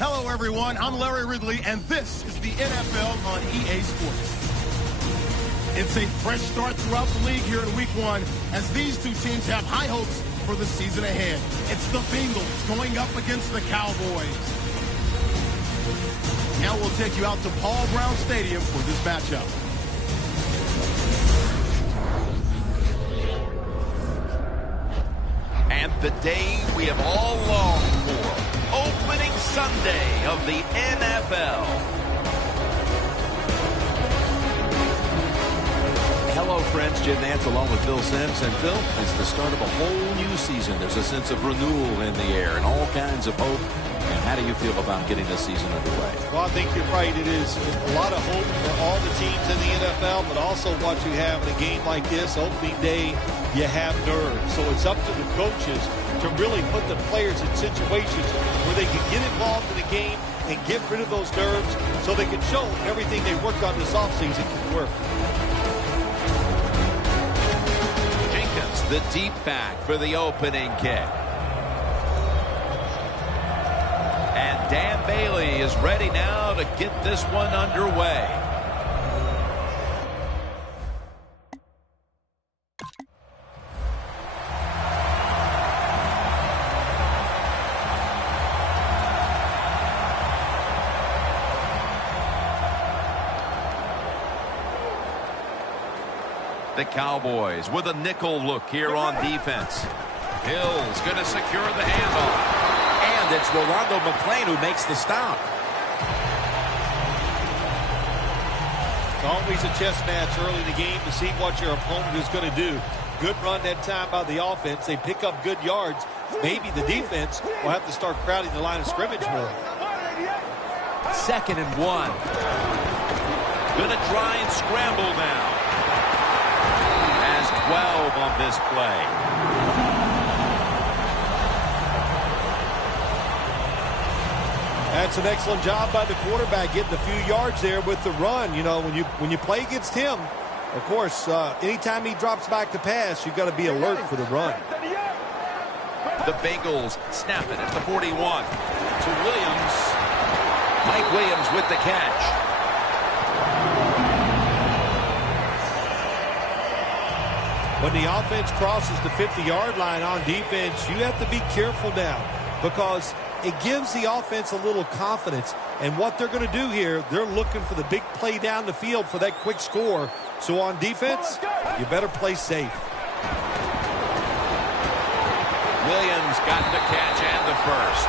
Hello, everyone. I'm Larry Ridley, and this is the NFL on EA Sports. It's a fresh start throughout the league here in Week 1 as these two teams have high hopes for the season ahead. It's the Bengals going up against the Cowboys. Now we'll take you out to Paul Brown Stadium for this matchup. And the day we have all longed for. Opening Sunday of the NFL. Hello, friends. Jim Nance along with Phil Simms. And Phil, it's the start of a whole new season. There's a sense of renewal in the air and all kinds of hope. And how do you feel about getting this season underway? Well, I think you're right. It is a lot of hope for all the teams in the NFL, but also what you have in a game like this, opening day, you have nerves. So it's up to the coaches to really put the players in situations where they can get involved in the game and get rid of those nerves so they can show everything they worked on this offseason can work. Jenkins, the deep back for the opening kick. And Dan Bailey is ready now to get this one underway. The Cowboys with a nickel look here on defense. Hill's going to secure the handoff. And it's Rolando McClain who makes the stop. It's always a chess match early in the game to see what your opponent is going to do. Good run that time by the offense. They pick up good yards. Maybe the defense will have to start crowding the line of scrimmage more. 2nd and 1. Going to try and scramble now. Has 12 on this play. That's an excellent job by the quarterback, getting a few yards there with the run. You know, when you play against him, of course, anytime he drops back to pass, you've got to be alert for the run. The Bengals snap it at the 41 to Williams. Mike Williams with the catch. When the offense crosses the 50-yard line on defense, you have to be careful now because it gives the offense a little confidence. And what they're going to do here, they're looking for the big play down the field for that quick score. So on defense, you better play safe. Williams got the catch and the first.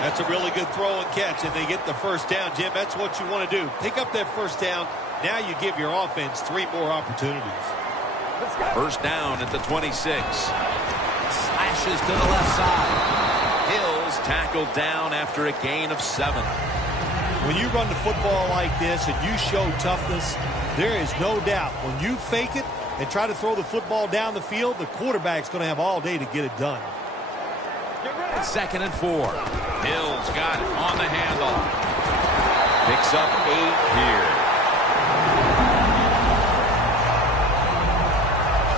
That's a really good throw and catch, and they get the first down. Jim, that's what you want to do. Pick up that first down. Now you give your offense 3 more opportunities. First down at the 26. Slashes to the left side. Hills tackled down after a gain of 7. When you run the football like this and you show toughness, there is no doubt when you fake it and try to throw the football down the field, the quarterback's going to have all day to get it done. 2nd and 4. Hills got it on the handle. Picks up 8 here.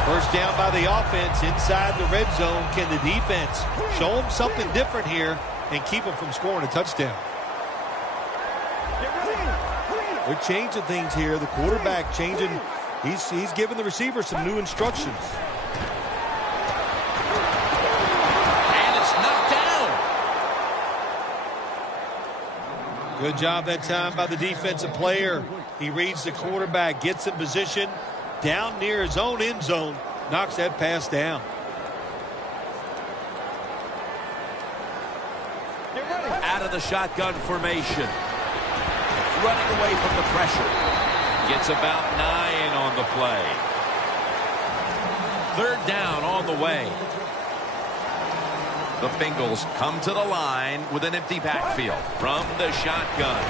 First down by the offense inside the red zone. Can the defense show them something different here and keep them from scoring a touchdown? They're changing things here. The quarterback changing. He's giving the receiver some new instructions. And it's knocked down. Good job that time by the defensive player. He reads the quarterback, gets in position. Down near his own end zone, knocks that pass down. Out of the shotgun formation. Running away from the pressure. Gets about 9 on the play. 3rd down on the way. The Bengals come to the line with an empty backfield from the shotgun.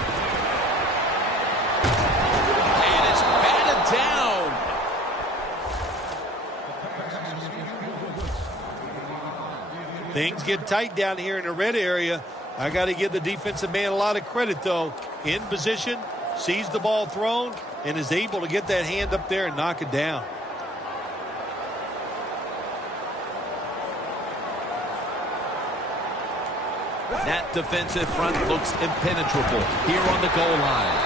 And it's batted down. Things get tight down here in the red area. I got to give the defensive man a lot of credit, though. In position, sees the ball thrown, and is able to get that hand up there and knock it down. That defensive front looks impenetrable here on the goal line.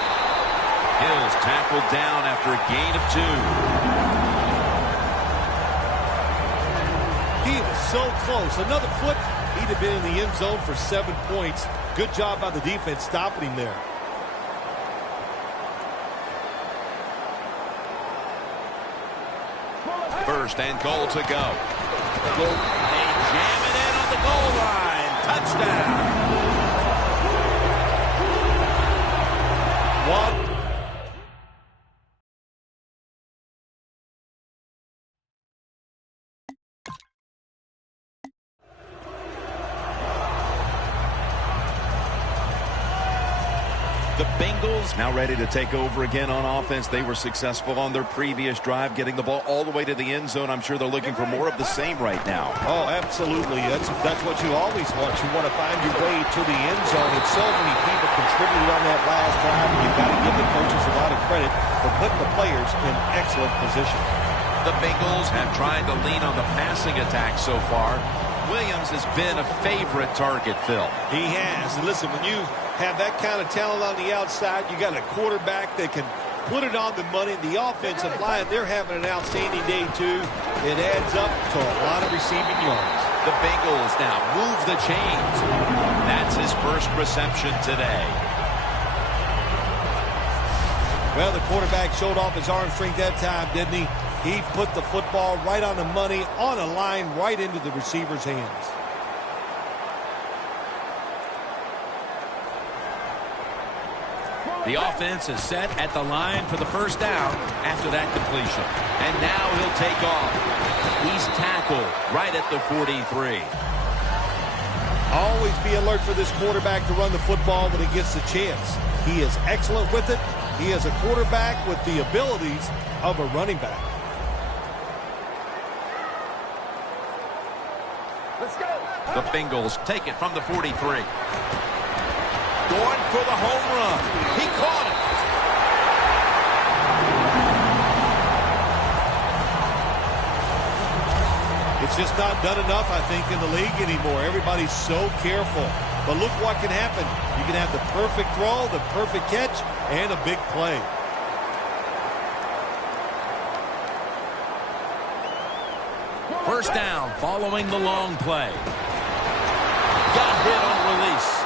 Hill's tackled down after a gain of 2. He was so close. Another foot, he'd have been in the end zone for 7 points. Good job by the defense stopping him there. First and goal to go. They jam it in on the goal line. Touchdown. One. The Bengals now ready to take over again on offense. They were successful on their previous drive, getting the ball all the way to the end zone. I'm sure they're looking for more of the same right now. Oh, absolutely. That's what you always want. You want to find your way to the end zone, and so many people contributed on that last drive, and you've got to give the coaches a lot of credit for putting the players in excellent position. The Bengals have tried to lean on the passing attack so far. Williams has been a favorite target, Phil. He has. And listen, when you have that kind of talent on the outside, you got a quarterback that can put it on the money. The offensive line, they're having an outstanding day, too. It adds up to a lot of receiving yards. The Bengals now move the chains. That's his first reception today. Well, the quarterback showed off his arm strength that time, didn't he? He put the football right on the money, on a line, right into the receiver's hands. The offense is set at the line for the first down after that completion. And now he'll take off. He's tackled right at the 43. Always be alert for this quarterback to run the football when he gets the chance. He is excellent with it. He is a quarterback with the abilities of a running back. Let's go. The Bengals take it from the 43. Going for the home run. He caught it. It's just not done enough, I think, in the league anymore. Everybody's so careful. But look what can happen. You can have the perfect throw, the perfect catch, and a big play. First down following the long play. Got hit on release.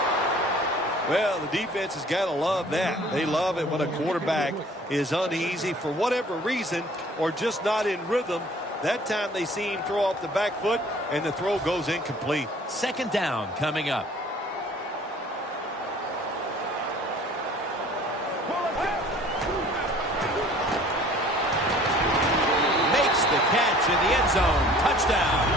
Well, the defense has got to love that. They love it when a quarterback is uneasy for whatever reason or just not in rhythm. That time they see him throw off the back foot, and the throw goes incomplete. Second down coming up. Makes the catch in the end zone. Touchdown.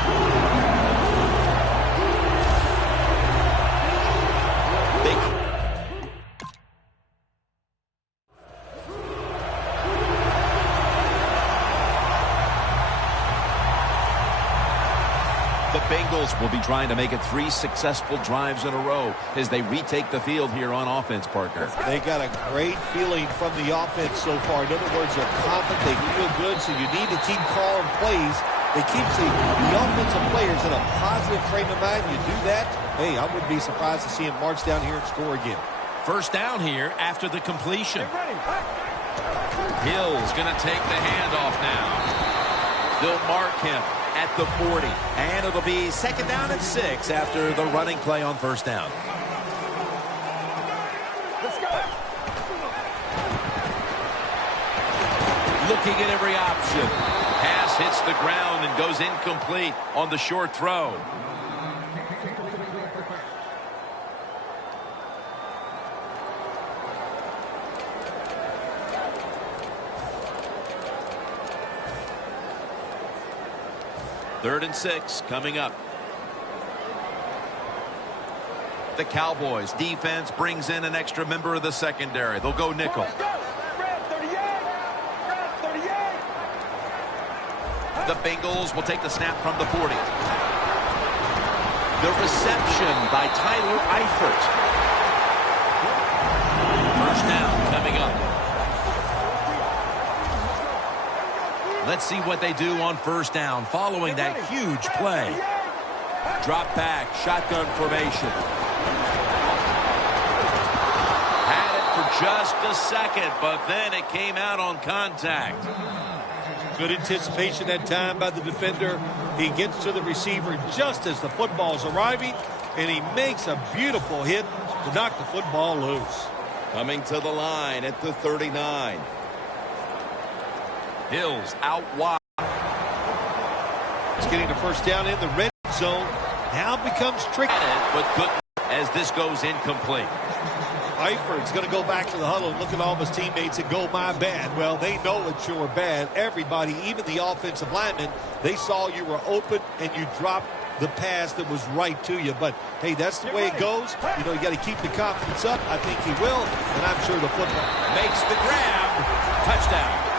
The Bengals will be trying to make it 3 successful drives in a row as they retake the field here on offense, partner. They got a great feeling from the offense so far. In other words, they're confident, they feel good, so you need to keep calling plays. They keep the offensive players in a positive frame of mind. You do that, hey, I wouldn't be surprised to see him march down here and score again. First down here after the completion. Hill's going to take the handoff now. They'll mark him at the 40. And it'll be second down and 6 after the running play on first down. Let's go. Looking at every option. Pass hits the ground and goes incomplete on the short throw. Third and 6 coming up. The Cowboys defense brings in an extra member of the secondary. They'll go nickel. The Bengals will take the snap from the 40. The reception by Tyler Eifert. First down coming up. Let's see what they do on first down following that huge play. Drop back, shotgun formation. Had it for just a second, but then it came out on contact. Good anticipation that time by the defender. He gets to the receiver just as the football is arriving, and he makes a beautiful hit to knock the football loose. Coming to the line at the 39. Hills out wide. It's getting the first down in the red zone. Now becomes tricky. But couldn't, as this goes incomplete. Eifert is going to go back to the huddle and look at all of his teammates and go, my bad. Well, they know it's your bad. Everybody, even the offensive linemen, they saw you were open and you dropped the pass that was right to you. But, hey, that's the way it goes. You know, you got to keep the confidence up. I think he will, and I'm sure the football makes the grab. Touchdown.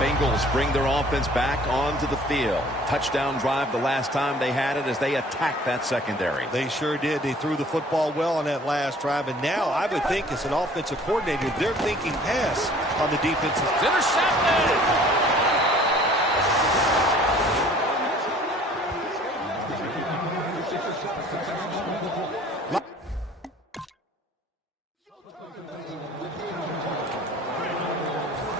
Bengals bring their offense back onto the field. Touchdown drive the last time they had it as they attacked that secondary. They sure did. They threw the football well on that last drive, and now I would think as an offensive coordinator, they're thinking pass on the defensive. It's intercepted.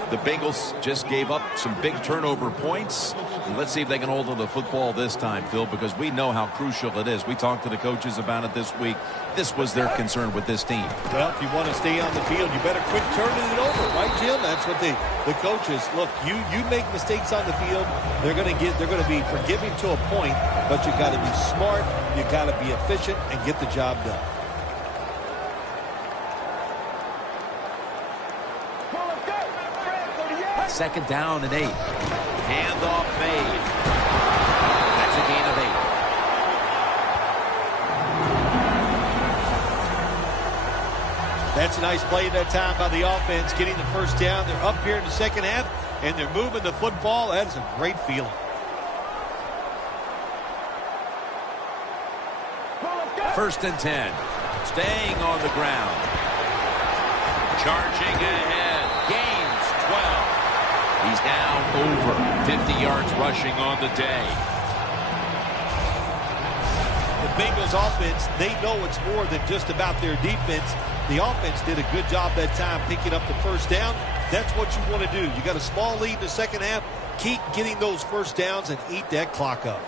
The Bengals just gave up some big turnover points. And let's see if they can hold on to the football this time, Phil, because we know how crucial it is. We talked to the coaches about it this week. This was their concern with this team. Well, if you want to stay on the field, you better quit turning it over, right, Jim? That's what the coaches look. You make mistakes on the field, they're going to be forgiving to a point, but you got to be smart, you got to be efficient, and get the job done. Second down and 8. Handoff made. That's a gain of 8. That's a nice play that time by the offense, getting the first down. They're up here in the second half, and they're moving the football. That is a great feeling. First and 10. Staying on the ground. Charging ahead. Gains 12. He's now over 50 yards rushing on the day. The Bengals offense, they know it's more than just about their defense. The offense did a good job that time picking up the first down. That's what you want to do. You got a small lead in the second half. Keep getting those first downs and eat that clock up.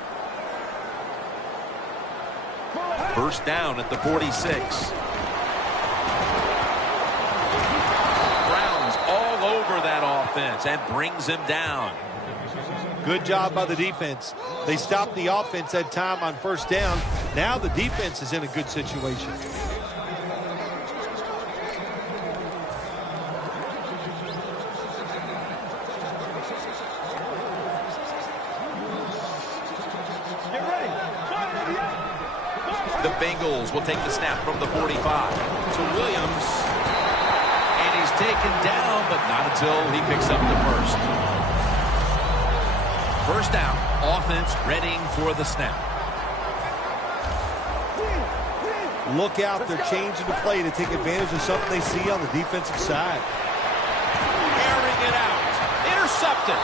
First down at the 46. Over that offense and brings him down. Good job by the defense. They stopped the offense that time on first down. Now the defense is in a good situation. The Bengals will take the snap from the 45 to Williams. Taken down, but not until he picks up the first. First down. Offense readying for the snap. Look out. They're changing the play to take advantage of something they see on the defensive side. Airing it out. Intercepted.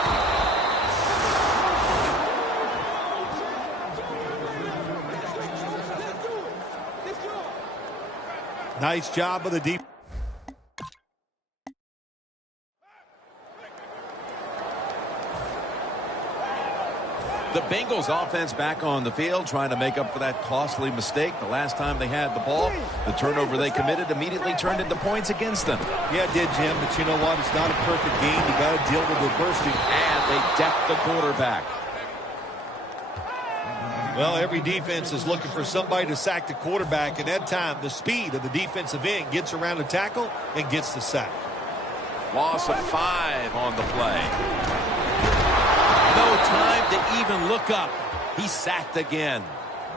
Nice job of the defense. The Bengals offense back on the field trying to make up for that costly mistake. The last time they had the ball, the turnover they committed immediately turned into points against them. Yeah, it did, Jim, but you know what? It's not a perfect game. You got to deal with adversity. And they decked the quarterback. Well, every defense is looking for somebody to sack the quarterback, and that time the speed of the defensive end gets around the tackle and gets the sack. Loss of 5 on the play. No time to even look up. He's sacked again.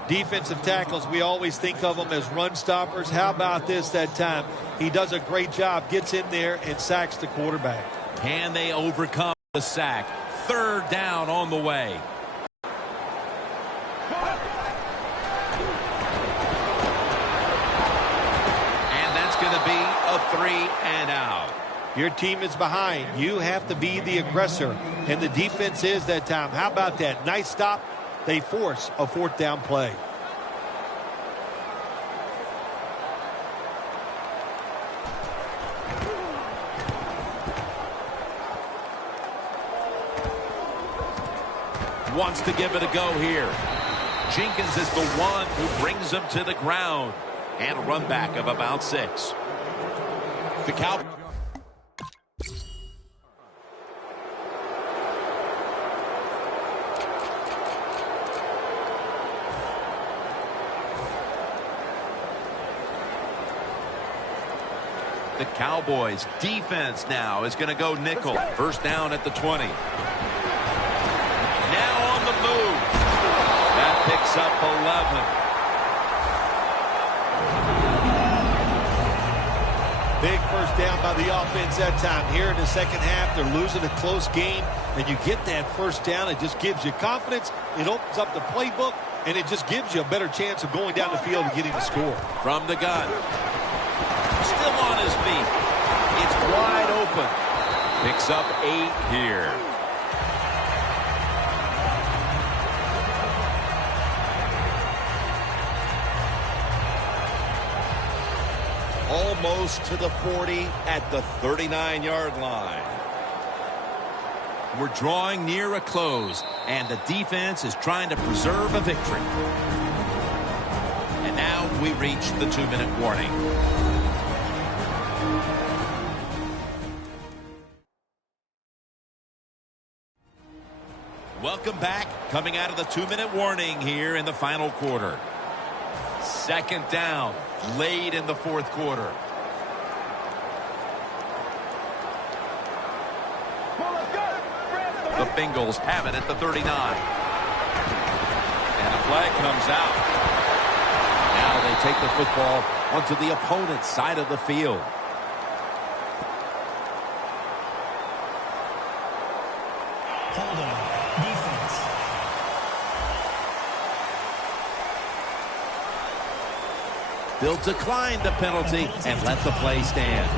Defensive tackles, we always think of them as run stoppers. How about this that time? He does a great job, gets in there and sacks the quarterback. Can they overcome the sack? Third down on the way. And that's going 3 and out. Your team is behind. You have to be the aggressor. And the defense is that time. How about that? Nice stop. They force a 4th down play. Wants to give it a go here. Jenkins is the one who brings him to the ground. And a run back of about 6. The Cowboys. The Cowboys defense now is going to go nickel. First down at the 20. Now on the move. That picks up 11. Big first down by the offense that time. Here in the second half, they're losing a close game, and you get that first down. It just gives you confidence. It opens up the playbook, and it just gives you a better chance of going down the field and getting the score. From the gun. Still on his feet. It's wide open. Picks up 8 here. Almost to the 40 at the 39-yard line. We're drawing near a close, and the defense is trying to preserve a victory. And now we reach the 2-minute warning. Welcome back. Coming out of the 2-minute warning here in the final quarter. Second down, late in the 4th quarter. The Bengals have it at the 39. And a flag comes out. Now they take the football onto the opponent's side of the field. Holding. Defense. They'll decline the penalty and let the play stand.